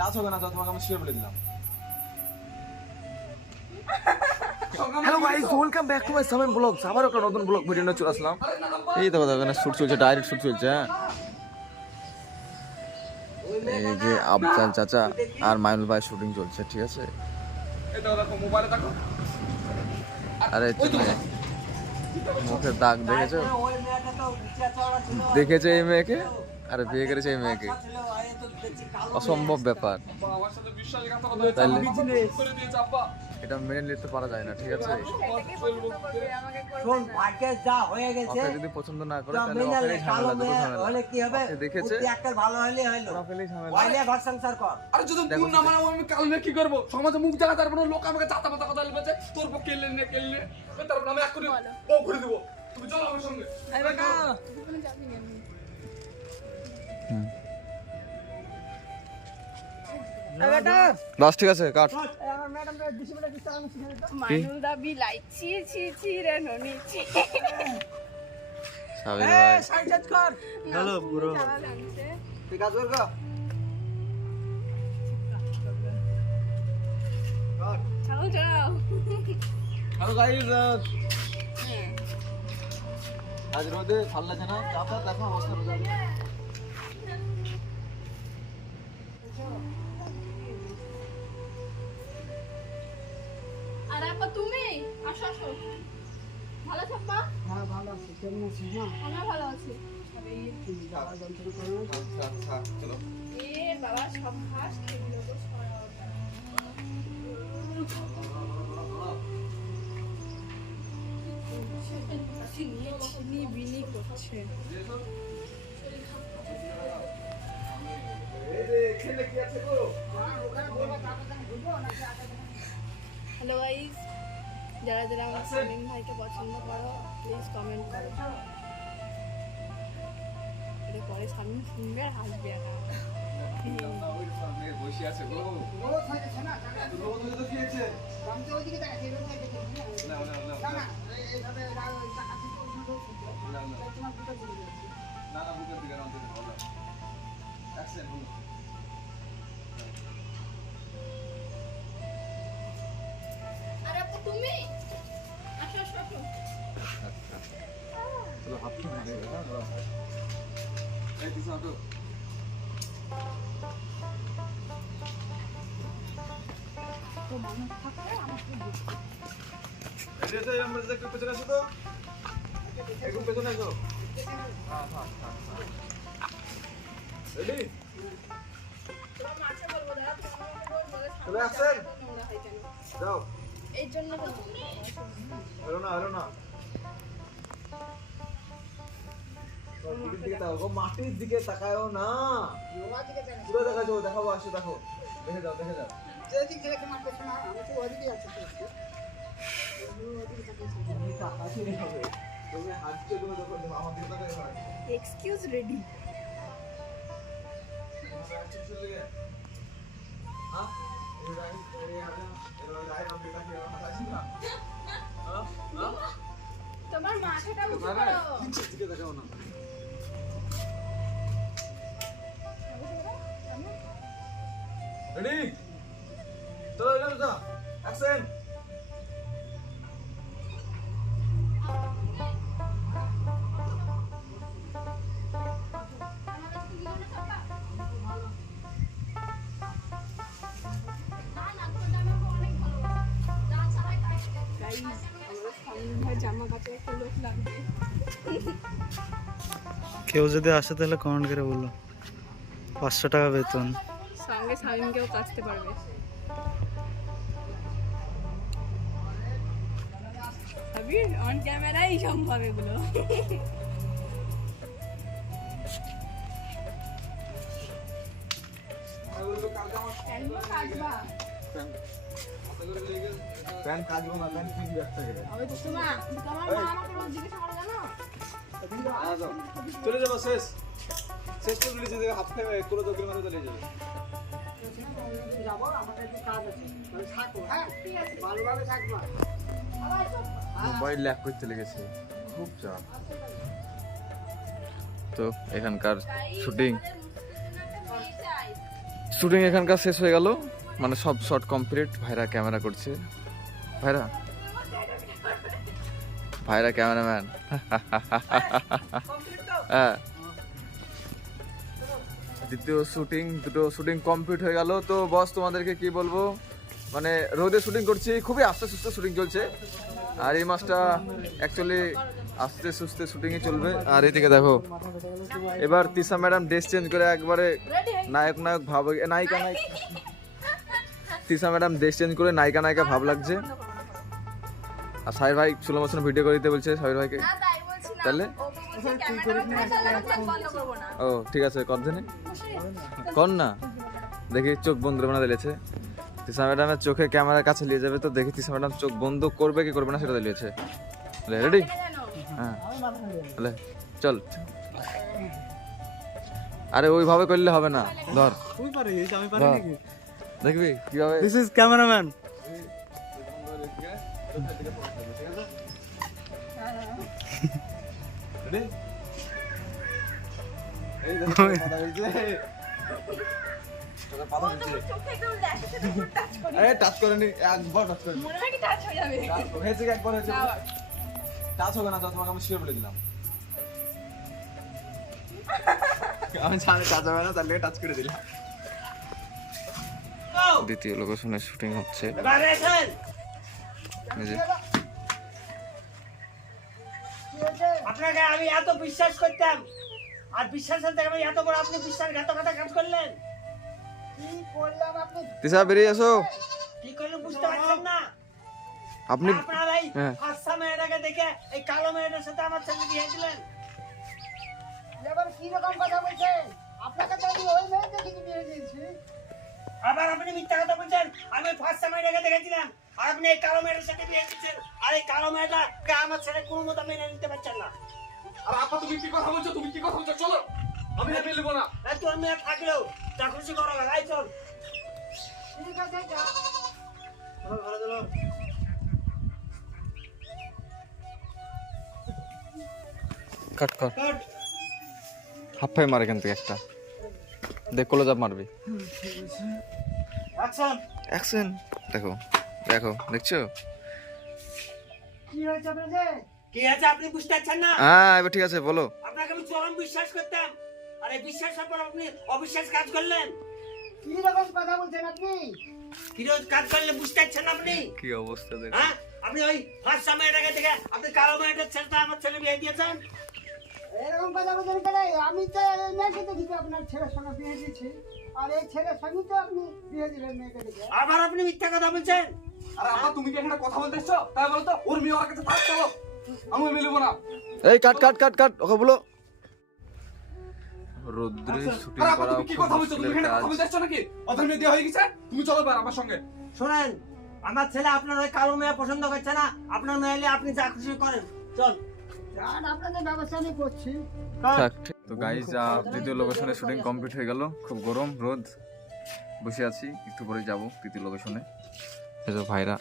Touch হবে না, তো তোমাকে আমি শিওর বলে দিলাম। Hello guys, welcome back to my Samim blogs. আবার একটা নতুন ব্লগ ভিডিও নিয়ে চলে আসলাম। এই দেখো এখানে শুট চলছে, ডাইরেক্ট শুট চলছে। হ্যাঁ, এই যে আফজাল চাচা আর মাইনুল ভাই শুটিং চলছে, ঠিক আছে। এই দেখো মোবাইলে দেখো। আরে তুমি মুখের দাগ দেখেছো? দেখেছে এই মেয়েকে, আরে বিয়ে করেছে এই মেয়েকে, অসম্ভব ব্যাপার। আমার সাথে বিশ্বাসঘাতকতা তাইলে করে দিয়েছে আব্বা। এটা মেনে নিতে পারা যায় না, ঠিক আছে। শোন ভাগ্যে যা হয়ে গেছে, ওকে যদি পছন্দ না করে যা তাহলে মেনে ওকেই নে, কালো ঝামেলা, দুটো মেয়ে ঝামেলা। হলে কি হবে? ওকে দেখেছে, বুদ্ধি একটা ভালো হলে হলো, ওকেই ঝামেলা। হইলে ঘর সংসার কর। আরে যদি দেখো তুই না মানে আমি কালকে কি করব? সমাজে মুখ দেখা তারপর লোক আমাকে চাতা পাতা কথা বলবে, তোর পক্ষে কেললে তারপর আমি এক করে ও করে দেব। তুমি চলো আমার সঙ্গে। এই বেটা এই বেটা বাস ঠিক আছে, কাট। আমার ম্যাডাম রে ডিসিপ্লিন কি চালানো শিখে দাও। মানুল দাবি লাইছি ছি ছি রে ননি ছি সাবির এই ভাই সাইড চেঞ্জ কর। হ্যালো ব্রো তুই কাজ কর গো। চাও চাও হ্যালো গাইস, আজ রোদে ভালো লাগে না, চাপা দেখো অবস্থা রোদে। আর আপা তুমি আসো আসো ভালো আছো আপা? হ্যাঁ ভালো আছি, কেমন আছিস মা? আমরা ভালো আছি বাবা যন্ত্রণা করে না? আচ্ছা আচ্ছা চলো। এ বাবা সব ঘাস খেয়ে দিল গো নিয়ে চিনি বিনি করছে। হ্যালো গাইস, যারা যারা আমার সামিম ভাইকে পছন্দ করো প্লিজ কমেন্ট করো। এটা পরে সামিম শুনবে আর হাসবে একা। বসে আছে গো। রোদ হয়েছে না, রোদ তো খেয়েছে। আমি তো ওইদিকে তাকাচ্ছি, রোদ হয়েছে না না না না না এইভাবে তাকাচ্ছি তো শুধু না না তোমার দুটো চলে যাচ্ছে। না না বুকের দিকে রাখতে ভালো। অ্যাকশন হলো। আর আপু তুমি আসো আসো আসো। চলো হাত ধরে নেবে, হ্যাঁ। এই দিশা তো। এই যে আমরা যে পেছনে আসো তো। একদম পেছনে আসো। হ্যাঁ হ্যাঁ হ্যাঁ। রেডি? তোমার মাকে বলবো দাদা তোমার রোজ বলে চলে আসছেন? নোংরা হয় কেন? যাও। এই জন্য তো হলো না হলো না। মাটির দিকে তাকাও, মাটির দিকে তাকায়ও না। রোমার দিকে তাকাচ্ছি। পুরো দেখাও, দেখাবো, আসো দেখো। দেখে যাও, দেখে যাও। যেদিক থেকে তোমার পেছনে, আমি তো ওইদিকে আছি তো। ওইদিকে তাকাচ্ছি। তুমি তাকাতেই হবে। তুমি হাসছো, তুমি দেখো, আমার দিকে তাকাই হয়। Excuse ready. हाँ? ये राइट, हम बेटा के हाथाची ना। हाँ? हाँ? তোমার মাথাটা উঁচু तुम्हारा করো। नीचे दिखे तकाओ ना। रेडी? चलो इधर जा। एक्शन। গাইস, আমরা সামিম ভাই জামা কাপড় একটা লোক লাগবে। কেউ যদি আসে তাহলে কমেন্ট করে বলো। 500 টাকা বেতন। সঙ্গে সামিমকেও কাচতে পারবে। সাবির অন ক্যামেরাই সম্ভব এগুলো। প্যান্টগুলো কাচবা। पैन काजबो ना, पैन ठीक बैठता है। ওই তো তোমার মা আমাকে রোজ জিজ্ঞাসা করে জানো? आ जाओ। चले जाओ शेष। शेष को ले जाओ, हफ्ते में पूरा 2 किलो चले जाओ। যাবো, আমাদের একটু কাজ আছে। আমি থাকবো, হ্যাঁ? ভালোভাবে থাকবা। মোবাইল ল্যাগ করতে লেগেছে, খুব চাপ। তো এখানকার শুটিং শুটিং এখানকার শেষ হয়ে গেল, মানে সব শট কমপ্লিট। ভাইরা ক্যামেরা করছে, ভাইরা ক্যামেরাম্যান। হ্যাঁ, দ্বিতীয় দুটো শুটিং কমপ্লিট হয়ে গেল। তো বস তোমাদেরকে কি বলবো, মানে রোদে শুটিং করছি, খুবই আস্তে সুস্তে শুটিং চলছে। আর এই মাসটা অ্যাকচুয়ালি আস্তে সুস্তে শুটিংই চলবে। আর এদিকে দেখো, এবার তিশা ম্যাডাম ড্রেস চেঞ্জ করে একবারে নায়ক ভাব, নায়িকা তিশা ম্যাডাম ড্রেস চেঞ্জ করে নায়িকা ভাব লাগছে। আর সাহির ভাই স্লো মোশন ভিডিও করে দিতে বলছে সাহির ভাইকে। তাহলে ও ঠিক আছে, কর দেনে কর না, দেখি চোখ বন্ধ বানা দিয়েছে। তিশা ম্যাডামের চোখে ক্যামেরার কাছে নিয়ে যাবে, তো দেখি তিশা ম্যাডাম চোখ বন্ধ করবে কি করবে না সেটা দিয়েছে। রেডি? হ্যাঁ, চল। আরে ওইভাবে করলে হবে না, ধর দেখবি কিভাবে। This is cameraman. টাচ করেনি, একবার টাচ করেনি, হয়েছে কি একবার হয়েছে, টাচ হবে না তো তোমাকে আমি শিওর বলে দিলাম। আমি জানি টাচ হবে না, তার লেগে টাচ করে দিলাম। দ্বিতীয় লোকেশনে শুটিং হচ্ছে। আপনাকে আমি এত বিশ্বাস করতাম, আর বিশ্বাসের থেকে আমি এত বড় আপনি বিশ্বাসঘাতকতা কাজ করলেন। কি করলাম আপনি? তিশা বেরিয়ে এসো। কি করলেন বুঝতে পারছেন না আপনি আপনার এই আচ্ছা মেয়েটাকে দেখে এই কালো মেয়েটার সাথে আমার ছেলে বিয়ে দিলেন। এবার কি রকম কথা বলছেন? আপনাকে তো আমি ওই মেয়েকে দেখে বিয়ে দিয়েছি। আবার আপনি মিথ্যা কথা বলছেন। আমি ফার্স্ট মেয়েটাকে দেখেছিলাম, আর আপনি এই কালো মেয়েটার সাথে বিয়ে দিচ্ছেন। আর এই কালো মেয়েটাকে আমার ছেলে কোনো মতো মেনে নিতে পারছেন না। আর আপা তুমি কি কথা বলছো, চলো, আমি না মিলবো না। তোর মেয়ে থাকলেও যা খুশি করো, ভাই চল। ঠিক আছে, যা। ভালো দিল। কাট কর, হাফ ফাই মার এখান থেকে একটা, দেখ কলো জাপ মারবি। অ্যাকশন। অ্যাকশন। দেখো দেখছো? কি হয়েছে আপনাদের? কি আছে আপনি বুঝতে পারছেন না? হ্যাঁ এবার ঠিক আছে, বলো। আপনাকে আমি চরম বিশ্বাস করতাম, আর এই বিশ্বাসের পর আপনি অবিশ্বাস কাজ করলেন। কি রকম কথা বলছেন আপনি? কি রকম কাজ করলে বুঝতে পারছেন না আপনি? কি অবস্থা দেখ। হ্যাঁ, আপনি ওই ফার্স্ট মেয়েটাকে দেখে আপনি কালো মেয়েটার ছেলেটা আমার ছেলে বিয়ে দিয়েছেন। এরকম কথা বলছেন কেন? আমি তো এই মেয়েকে দেখি আপনার ছেলের সঙ্গে বিয়ে দিয়েছি, আর এই ছেলের সঙ্গে তো আপনি বিয়ে দিলেন মেয়েকে দেখে। আবার আপনি মিথ্যা কথা বলছেন। আর আপা তুমি কি এখানে কথা বলতে এসছো? তাই বলো তো, ওর মেয়ে ওর কাছে থাক, চলো, আমি মিলবো না। এই কাট ওকে বলো। রুদ্রে শুটিং আর আপা করা তুমি কি কথা বলছো? তুমি এখানে কথা বলতে এসছো নাকি? ওদের মেয়ে দেওয়া হয়ে গেছে, তুমি চলো এবার আমার সঙ্গে। শোনেন, আমার ছেলে আপনার ওই কালো মেয়ে পছন্দ করছে না। আপনার মেয়ে হলে আপনি যা খুশি করেন, চল। আপনাদের ব্যবস্থা আমি করছি। তো গাইস, দ্বিতীয় লোকেশনে শুটিং কমপ্লিট হয়ে গেল। খুব গরম রোদ, বসে আছি, একটু পরে যাব তৃতীয় লোকেশনে। এসব ভাইরা,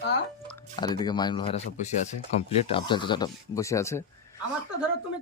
আর এদিকে মাইনুল ভাইরা সব বসে আছে কমপ্লিট। আফজাল চাচাটা বসে আছে। আমার তো ধরো তুমি